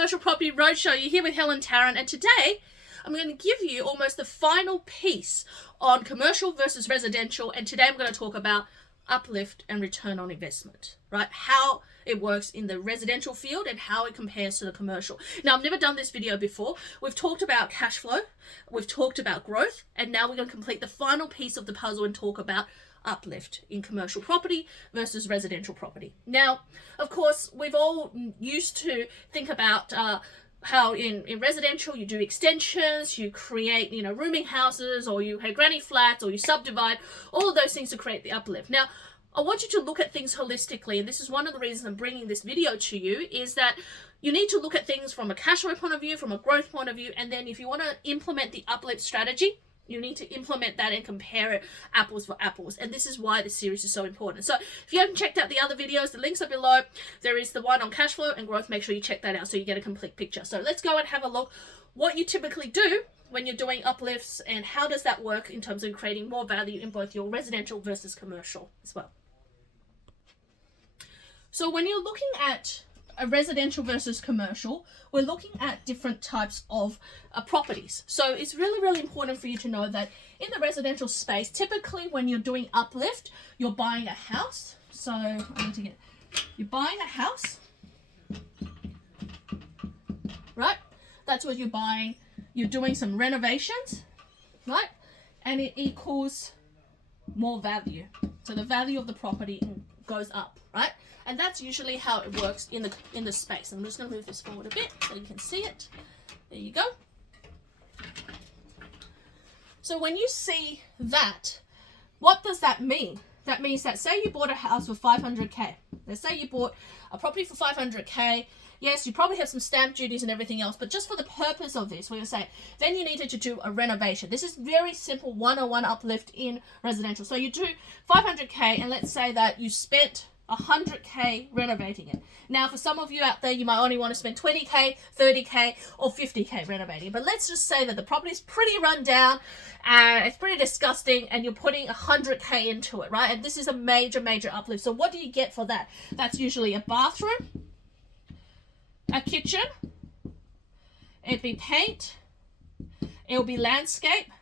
Commercial Property Roadshow. You're here with Helen Tarrant, and today I'm going to give you almost the final piece on commercial versus residential, and today I'm going to talk about uplift and return on investment, right? How it works in the residential field and how it compares to the commercial. Now, I've never done this video before. We've talked about cash flow, we've talked about growth, and now we're going to complete the final piece of the puzzle and talk about uplift in commercial property versus residential property. Now, of course, we've all used to think about how in residential you do extensions, you create, rooming houses, or you have granny flats, or you subdivide, all of those things to create the uplift. Now, I want you to look at things holistically, and this is one of the reasons I'm bringing this video to you, is that you need to look at things from a cash flow point of view, from a growth point of view, and then if you want to implement the uplift strategy, you need to implement that and compare it apples for apples. And this is why this series is so important. So if you haven't checked out the other videos, the links are below. There is the one on cash flow and growth. Make sure you check that out so you get a complete picture. So let's go and have a look what you typically do when you're doing uplifts and how does that work in terms of creating more value in both your residential versus commercial as well. So when you're looking at a residential versus commercial, we're looking at different types of properties. So it's really, really important for you to know that in the residential space, typically when you're doing uplift, you're buying a house. So you're buying a house, right? That's what you're buying. You're doing some renovations, right? And it equals more value. So the value of the property goes up, right? And that's usually how it works in the space. I'm just going to move this forward a bit so you can see it. There you go. So when you see that, what does that mean? That means that say you bought a house for 500k. Let's say you bought a property for 500k. Yes, you probably have some stamp duties and everything else, but just for the purpose of this, we're going to say, then you needed to do a renovation. This is very simple 101 uplift in residential. So you do 500k, and let's say that you spent 100k renovating it. Now, for some of you out there, you might only want to spend 20k, 30k, or 50k renovating. But let's just say that the property is pretty run down, and it's pretty disgusting, and you're putting 100k into it, right? And this is a major, major uplift. So what do you get for that? That's usually a bathroom, a kitchen, it'd be paint, it'll be landscape,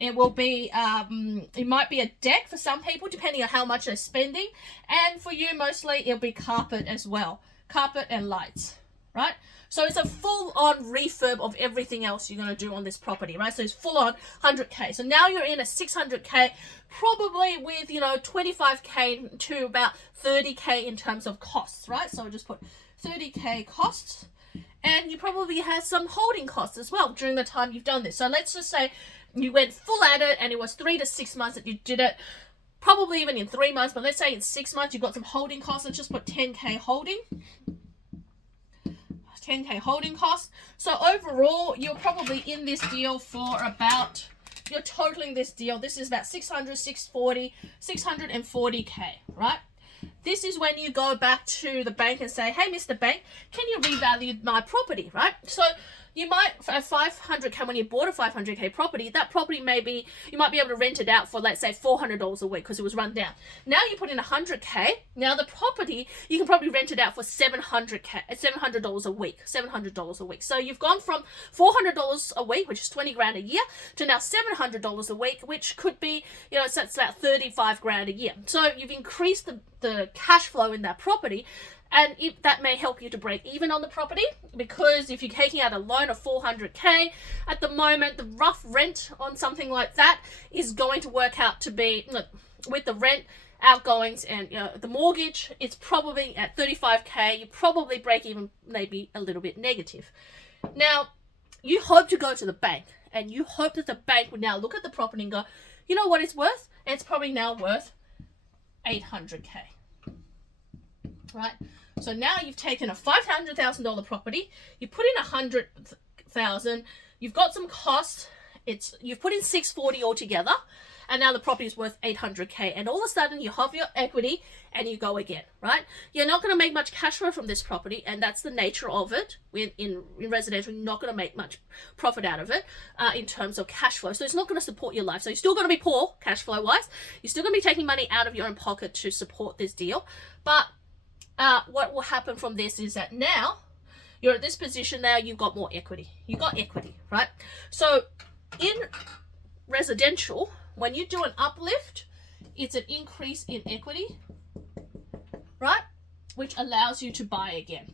it will be, it might be a deck for some people, depending on how much they're spending. And for you, mostly, it'll be carpet as well. Carpet and lights, right? So it's a full-on refurb of everything else you're going to do on this property, right? So it's full-on 100k. So now you're in a 600k, probably with, 25k to about 30k in terms of costs, right? So I'll just put 30k costs. And you probably have some holding costs as well during the time you've done this. So let's just say you went full at it and it was 3 to 6 months that you did it, probably even in 3 months, but let's say in 6 months you've got some holding costs. Let's just put 10k holding. 10k holding costs. So overall, you're probably in this deal for about, you're totaling this deal, this is about 600, 640, 640k, right? This is when you go back to the bank and say, hey, Mr. Bank, can you revalue my property, right? So you might, at 500k, when you bought a 500k property, that property maybe, you might be able to rent it out for, let's say, $400 a week because it was run down. Now you put in 100k, now the property, you can probably rent it out for $700 a week, $700 a week. So you've gone from $400 a week, which is 20 grand a year, to now $700 a week, which could be, so it's about 35 grand a year. So you've increased the cash flow in that property. And that may help you to break even on the property, because if you're taking out a loan of 400k, at the moment, the rough rent on something like that is going to work out to be, with the rent, outgoings, and the mortgage, it's probably at 35k, you probably break even maybe a little bit negative. Now, you hope to go to the bank, and you hope that the bank would now look at the property and go, you know what it's worth? It's probably now worth 800k. Right? So now you've taken a $500,000 property, you put in 100,000, you've got some costs, you've put in 640 altogether, and now the property is worth 800k, and all of a sudden you have your equity and you go again, right? You're not going to make much cash flow from this property, and that's the nature of it. In residential, you're not going to make much profit out of it in terms of cash flow, so it's not going to support your life. So you're still going to be poor cash flow wise, you're still going to be taking money out of your own pocket to support this deal, but what will happen from this is that now You're at this position now, you've got more equity. You got equity, right? So in residential, when you do an uplift, it's an increase in equity, right? Which allows you to buy again.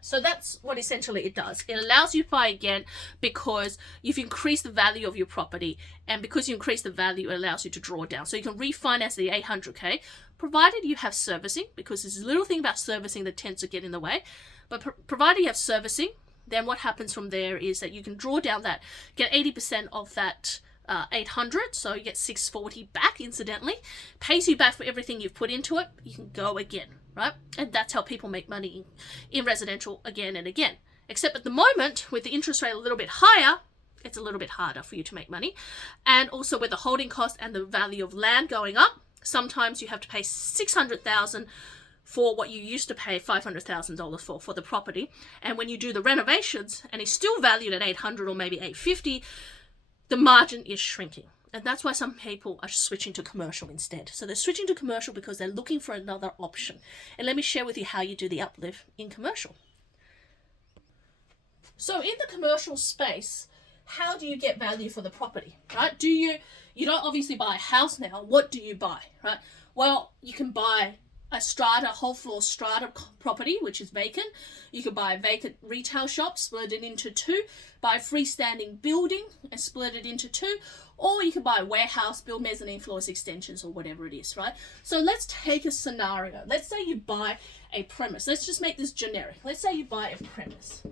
So that's what essentially it does. It allows you to buy again because you've increased the value of your property, and because you increase the value, it allows you to draw down. So you can refinance the 800K, provided you have servicing, because there's a little thing about servicing that tends to get in the way. But provided you have servicing, then what happens from there is that you can draw down that, get 80% of that 800, so you get 640 back incidentally, pays you back for everything you've put into it. You can go again, right? And that's how people make money in residential again and again. Except at the moment, with the interest rate a little bit higher, it's a little bit harder for you to make money. And also with the holding cost and the value of land going up, sometimes you have to pay $600,000 for what you used to pay $500,000 for the property. And when you do the renovations and it's still valued at 800 or maybe 850, the margin is shrinking. And that's why some people are switching to commercial instead. So they're switching to commercial because they're looking for another option. And let me share with you how you do the uplift in commercial. So in the commercial space, how do you get value for the property, right? You don't obviously buy a house now. What do you buy, right? Well, you can buy a strata, whole floor strata property, which is vacant. You can buy a vacant retail shop, split it into two, buy a freestanding building and split it into two, or you can buy a warehouse, build mezzanine floors, extensions, or whatever it is, right? So let's take a scenario. Let's say you buy a premise. Let's just make this generic. Let's say you buy a premise,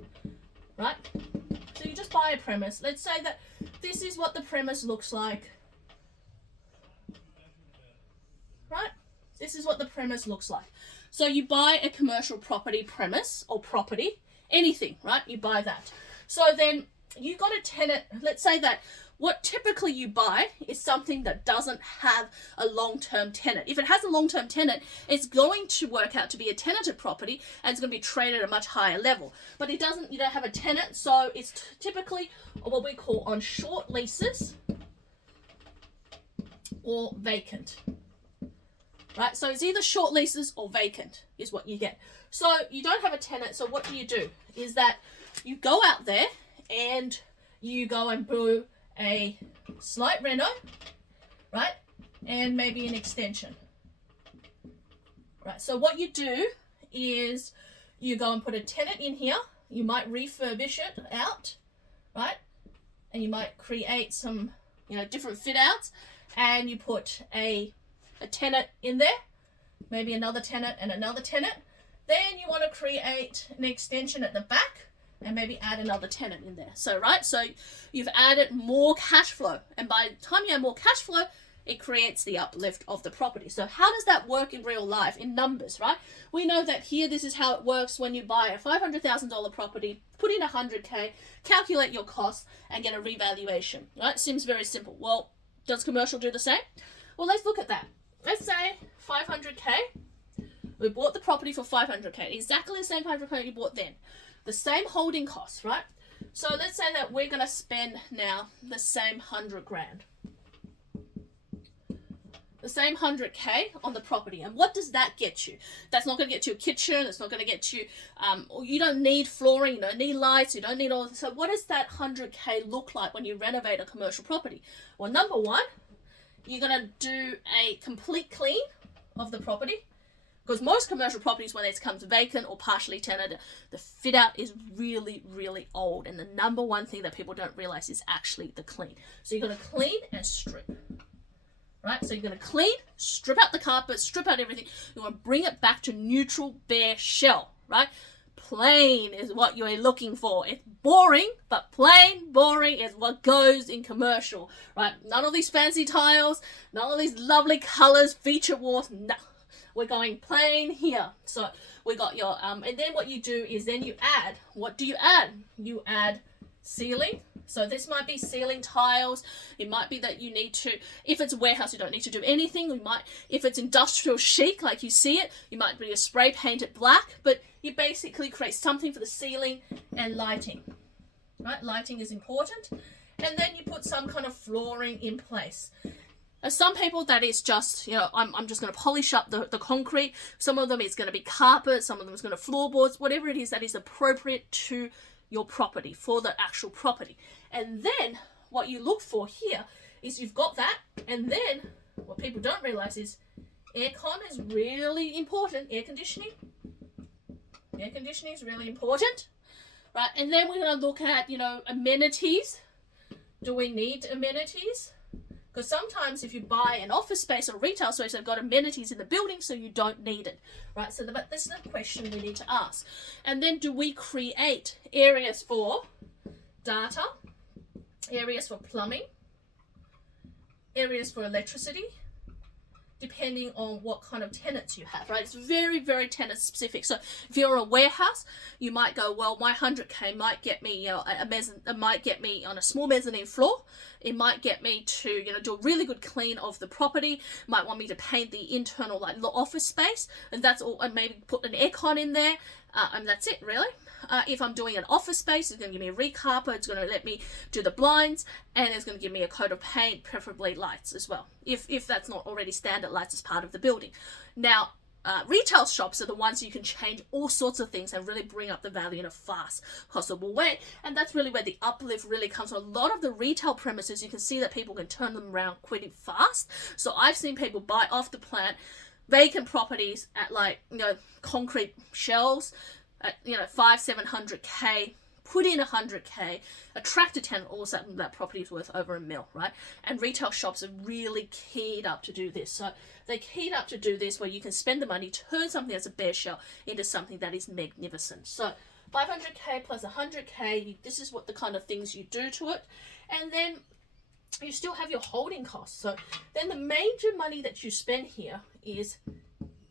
right? So you just buy a premise. Let's say that this is what the premise looks like, right? This is what the premise looks like. So you buy a commercial property premise or property, anything, right? You buy that. So then you got a tenant. Let's say that what typically you buy is something that doesn't have a long-term tenant. If it has a long-term tenant, it's going to work out to be a tenanted property and it's going to be traded at a much higher level. But it doesn't, you don't have a tenant, so it's typically what we call on short leases or vacant. Right, so it's either short leases or vacant is what you get. So you don't have a tenant, so what do? Is that you go out there and you go and do a slight reno, right, and maybe an extension. Right, so what you do is you go and put a tenant in here, you might refurbish it out, right, and you might create some, different fit outs, and you put a tenant in there, maybe another tenant and another tenant. Then you want to create an extension at the back and maybe add another tenant in there. So you've added more cash flow, and by the time you have more cash flow, it creates the uplift of the property. So how does that work in real life, in numbers, right? We know that here, this is how it works when you buy a $500,000 property, put in 100K, calculate your costs, and get a revaluation, right? Seems very simple. Well, does commercial do the same? Well, let's look at that. Let's say 500K, we bought the property for 500K, exactly the same 500K you bought then. The same holding costs, right? So let's say that we're going to spend now the same 100 grand. The same 100K on the property. And what does that get you? That's not going to get you a kitchen. That's not going to get you, you don't need flooring, you don't need lights, you don't need all this. So what does that 100K look like when you renovate a commercial property? Well, number one, you're going to do a complete clean of the property, because most commercial properties, when it comes vacant or partially tenanted, the fit out is really, really old. And the number one thing that people don't realize is actually the clean. So you're going to clean and strip, right? So you're going to clean, strip out the carpet, strip out everything. You want to bring it back to neutral, bare shell, right? Plain is what you're looking for. It's boring, but plain boring is what goes in commercial, right? None of these fancy tiles, none of these lovely colors, feature walls. No, we're going plain here. So we got your and then what you do is then you add. What do you add? You add ceiling. So this might be ceiling tiles. It might be that you need to, if it's a warehouse, you don't need to do anything. You might, if it's industrial chic like you see it, you might be a spray paint it black, but you basically create something for the ceiling and lighting, right? Lighting is important. And then you put some kind of flooring in place. As some people, that is just, you know, I'm just going to polish up the concrete. Some of them is going to be carpet. Some of them is going to floorboards. Whatever it is that is appropriate to your property, for the actual property. And then what you look for here is you've got that. And then what people don't realize is aircon is really important. Air conditioning. Air conditioning is really important. Right, and then we're going to look at, you know, amenities. Do we need amenities? Because sometimes if you buy an office space or retail space, they've got amenities in the building, so you don't need it, right? So but this is a question we need to ask. And then do we create areas for data, areas for plumbing, areas for electricity, depending on what kind of tenants you have, right? It's very, very tenant specific. So if you're a warehouse, you might go, well, my 100K might get me, you know, it might get me on a small mezzanine floor. It might get me to, you know, do a really good clean of the property. Might want me to paint the internal, like, office space, and that's all, and maybe put an aircon in there, and that's it, really. If I'm doing an office space, it's going to give me a recarpet, it's going to let me do the blinds, and it's going to give me a coat of paint, preferably lights as well, if that's not already standard lights as part of the building. Now, retail shops are the ones you can change all sorts of things and really bring up the value in a fast possible way, and that's really where the uplift really comes from. A lot of the retail premises, you can see that people can turn them around pretty fast. So I've seen people buy off the plant vacant properties at, like, you know, concrete shells at, you know, 500-700K, put in 100K, attract a tenant, all of a sudden that property is worth over $1 million, right? And retail shops are really keyed up to do this. So they keyed up to do this where you can spend the money, turn something that's a bare shell into something that is magnificent. So 500K plus 100K, this is what the kind of things you do to it. And then you still have your holding costs. So then the major money that you spend here is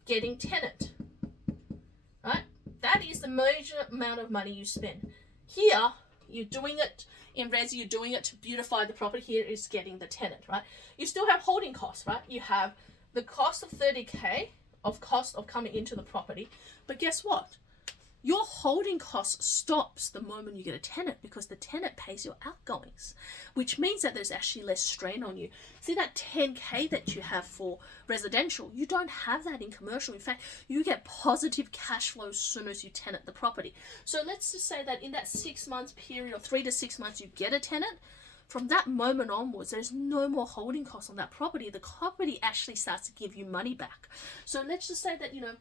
getting tenant, right? That is the major amount of money you spend. Here, you're doing it in resi, you're doing it to beautify the property. Here is getting the tenant, right? You still have holding costs, right? You have the cost of 30K of cost of coming into the property. But guess what? Your holding cost stops the moment you get a tenant, because the tenant pays your outgoings, which means that there's actually less strain on you. See that 10K that you have for residential, you don't have that in commercial. In fact, you get positive cash flow as soon as you tenant the property. So let's just say that in that 6 months period, or 3 to 6 months, you get a tenant. From that moment onwards, there's no more holding costs on that property. The property actually starts to give you money back. So let's just say that, you know,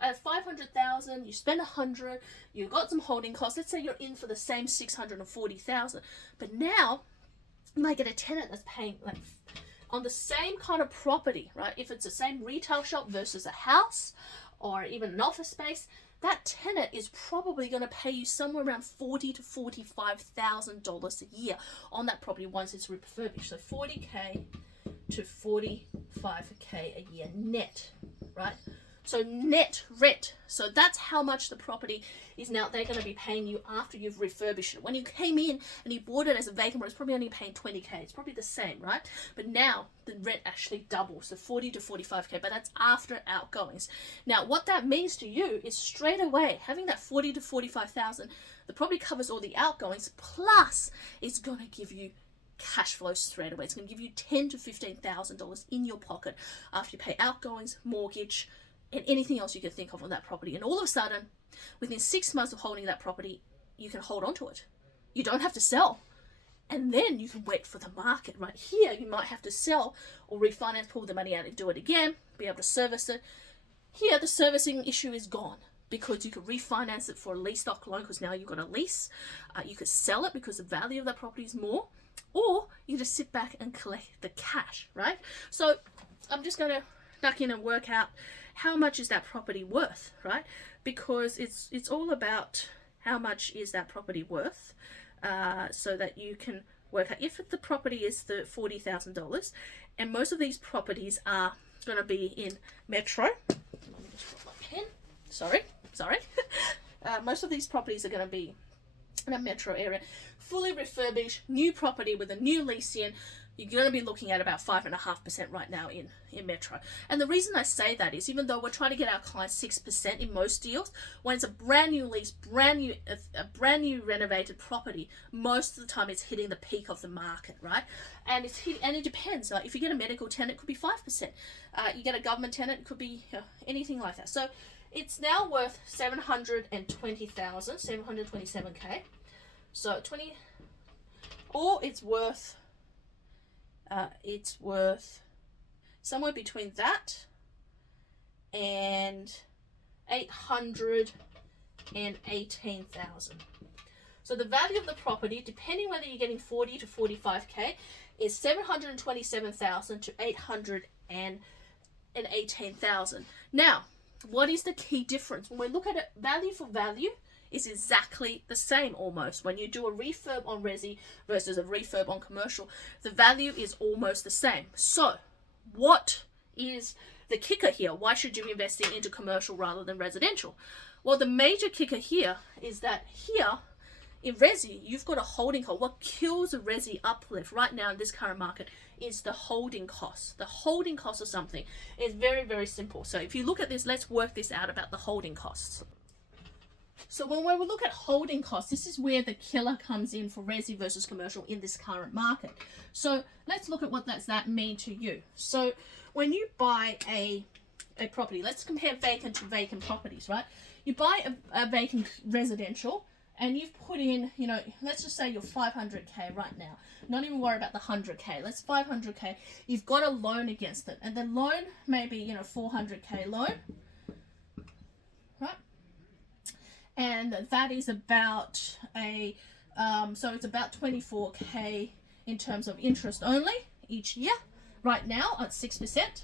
at 500,000, you spend 100, you got some holding costs. Let's say you're in for the same 640,000, but now you might get a tenant that's paying, like, on the same kind of property, right? If it's the same retail shop versus a house or even an office space, that tenant is probably going to pay you somewhere around $40,000 to $45,000 a year on that property once it's refurbished. So 40K to 45K a year net, right? So net rent. So that's how much the property is now. They're going to be paying you after you've refurbished it. When you came in and you bought it as a vacant, it's probably only paying 20K. It's probably the same, right? But now the rent actually doubles, so 40 to 45K, but that's after outgoings. Now, what that means to you is straight away having that 40 to 45,000, the property covers all the outgoings, plus it's going to give you cash flow straight away. It's going to give you $10,000 to $15,000 in your pocket after you pay outgoings, mortgage, and anything else you can think of on that property. And all of a sudden, within 6 months of holding that property, you can hold on to it. You don't have to sell. And then you can wait for the market. Right here, you might have to sell or refinance, pull the money out and do it again, be able to service it. Here, the servicing issue is gone because you could refinance it for a lease stock loan because now you've got a lease. You could sell it because the value of that property is more. Or you just sit back and collect the cash, right? So I'm just going to duck in and work out how much is that property worth, right? Because it's all about how much is that property worth, so that you can work out if the property is the $40,000, and most of these properties are going to be in metro. Let me just put my pen. Sorry. Most of these properties are going to be in a metro area, fully refurbished, new property with a new lease in, you're going to be looking at about 5.5% right now in Metro. And the reason I say that is, even though we're trying to get our clients 6% in most deals, when it's a brand new lease, a brand new renovated property, most of the time it's hitting the peak of the market, right? And it depends. Like if you get a medical tenant, it could be 5%. You get a government tenant, it could be anything like that. So it's now worth 727K. So it's worth somewhere between that and 818,000. So the value of the property, depending whether you're getting 40 to 45K, is 727,000 to 818,000. Now, what is the key difference? When we look at it, value for value is exactly the same almost. When you do a refurb on resi versus a refurb on commercial, the value is almost the same. So what is the kicker here? Why should you be investing into commercial rather than residential? Well, the major kicker here is that here in resi, you've got a holding cost. What kills a resi uplift right now in this current market is the holding cost. The holding cost of something is very, very simple. So if you look at this, let's work this out about the holding costs. So when we look at holding costs, this is where the killer comes in for resi versus commercial in this current market. So let's look at what does that mean to you. So when you buy a property, let's compare vacant to vacant properties, right? You buy a vacant residential and you've put in, let's just say you're 500K right now. Not even worry about the 100K. Let's 500K. You've got a loan against it. And the loan may be, 400K loan, right? And that is about so it's about 24K in terms of interest only each year right now at 6%.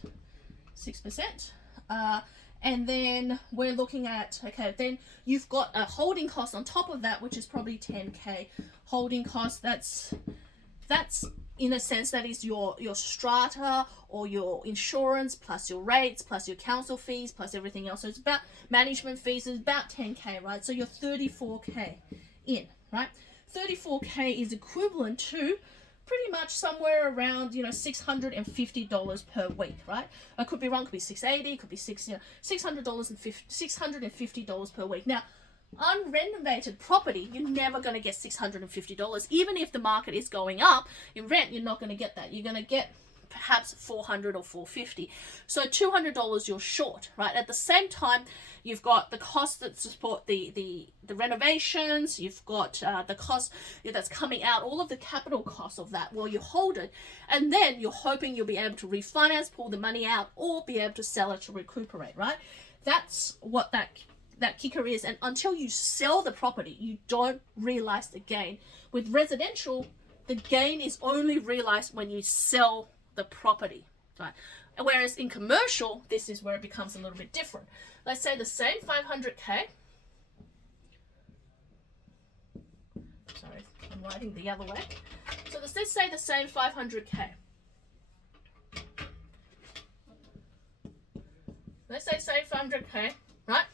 And then we're looking at, okay, then you've got a holding cost on top of that, which is probably 10K holding cost. That's in a sense, that is your strata or your insurance plus your rates plus your council fees plus everything else. So it's about management fees, it's about 10K, right? So you're 34K in, right? 34K is equivalent to pretty much somewhere around, $650 per week, right? I could be wrong, could be $680, could be $650 per week. Now, unrenovated property, you're never going to get $650. Even if the market is going up in rent, you're not going to get that. You're going to get perhaps $400 or $450. So $200 you're short, right? At the same time, you've got the cost that support the renovations. You've got the cost that's coming out, all of the capital costs of that while you hold it. And then you're hoping you'll be able to refinance, pull the money out, or be able to sell it to recuperate, right? That's what that kicker is. And until you sell the property, you don't realize the gain. With residential, the gain is only realized when you sell the property, right? Whereas in commercial, this is where it becomes a little bit different. Let's say the same 500K. Sorry, I'm writing the other way. So let's say the same 500K. Let's say same 500K, right?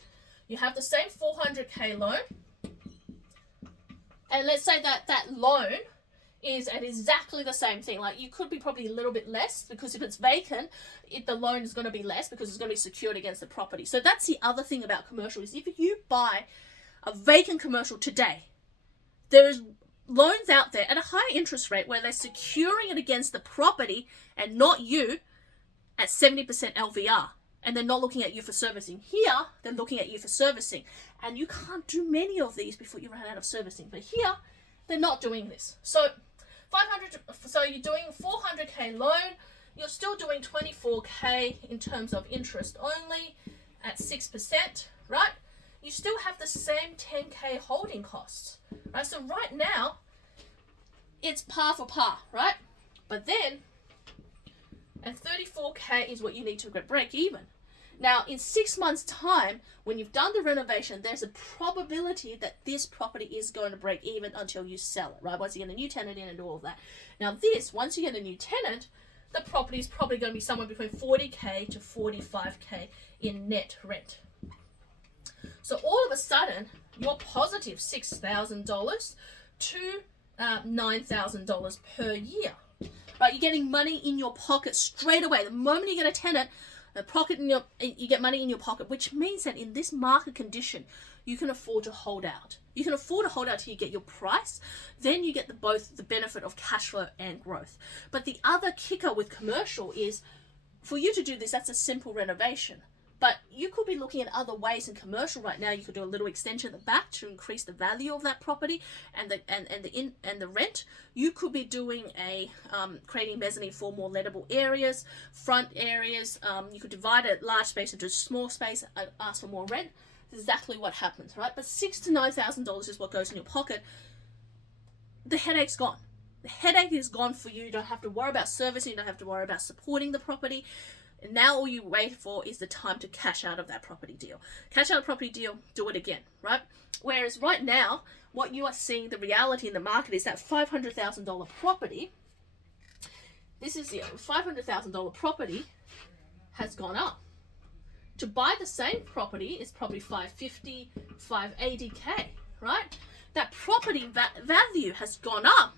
You have the same 400K loan. And let's say that loan is at exactly the same thing. Like you could be probably a little bit less because if it's vacant, the loan is going to be less because it's going to be secured against the property. So that's the other thing about commercial is if you buy a vacant commercial today, there's loans out there at a high interest rate where they're securing it against the property and not you at 70% LVR. And they're not looking at you for servicing. Here, they're looking at you for servicing. And you can't do many of these before you run out of servicing. But here, they're not doing this. So you're doing 400K loan. You're still doing 24K in terms of interest only at 6%, right? You still have the same 10K holding costs, right? So right now, it's par for par, right? But then, and 34K is what you need to break even. Now, in 6 months' time, when you've done the renovation, there's a probability that this property is going to break even until you sell it, right? Once you get a new tenant in and all of that. Now, once you get a new tenant, the property is probably going to be somewhere between 40K to 45K in net rent. So all of a sudden, you're positive $6,000 to $9,000 per year, right? You're getting money in your pocket straight away. The moment you get a tenant, you get money in your pocket, which means that in this market condition, you can afford to hold out. You can afford to hold out till you get your price. Then you get both the benefit of cash flow and growth. But the other kicker with commercial is, for you to do this, that's a simple renovation. But you could be looking at other ways in commercial right now. You could do a little extension at the back to increase the value of that property and the rent. You could be doing creating mezzanine for more lettable areas, front areas. You could divide a large space into a small space and ask for more rent. That's exactly what happens, right? But $6,000 to $9,000 is what goes in your pocket. The headache's gone. The headache is gone for you. You don't have to worry about servicing. You don't have to worry about supporting the property. And now all you wait for is the time to cash out of that property deal. Cash out a property deal, do it again, right? Whereas right now, what you are seeing, the reality in the market is that $500,000 property, this is the $500,000 property has gone up. To buy the same property is probably $550,000, $580,000, right? That property value has gone up.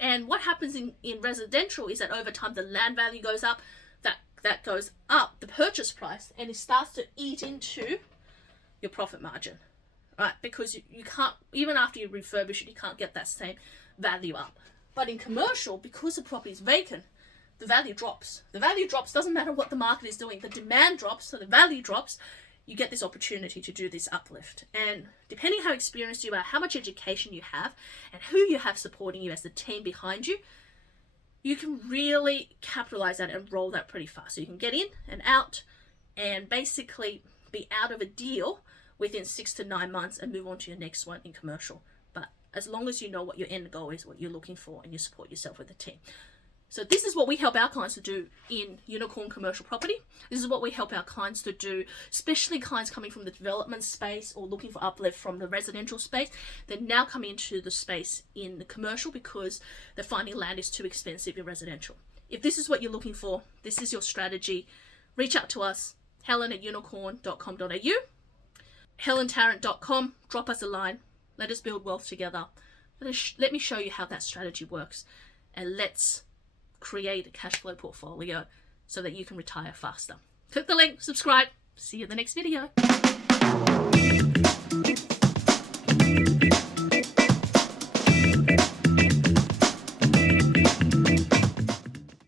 And what happens in residential is that over time the land value goes up, that goes up, the purchase price, and it starts to eat into your profit margin, right? Because you can't, even after you refurbish it, you can't get that same value up. But in commercial, because the property is vacant, the value drops. The value drops, doesn't matter what the market is doing. The demand drops, so the value drops. You get this opportunity to do this uplift. And depending how experienced you are, how much education you have, and who you have supporting you as the team behind you, you can really capitalize that and roll that pretty fast. So you can get in and out and basically be out of a deal within 6 to 9 months and move on to your next one in commercial. But as long as you know what your end goal is, what you're looking for, and you support yourself with a team. So this is what we help our clients to do in Unicorn Commercial Property. This is what we help our clients to do, especially clients coming from the development space or looking for uplift from the residential space. They're now coming into the space in the commercial because they're finding land is too expensive in residential. If this is what you're looking for, this is your strategy, reach out to us, helen@unicorn.com.au, helentarrant.com, drop us a line, let us build wealth together. Let me show you how that strategy works, and let's create a cash flow portfolio so that you can retire faster. Click the link, subscribe, see you in the next video.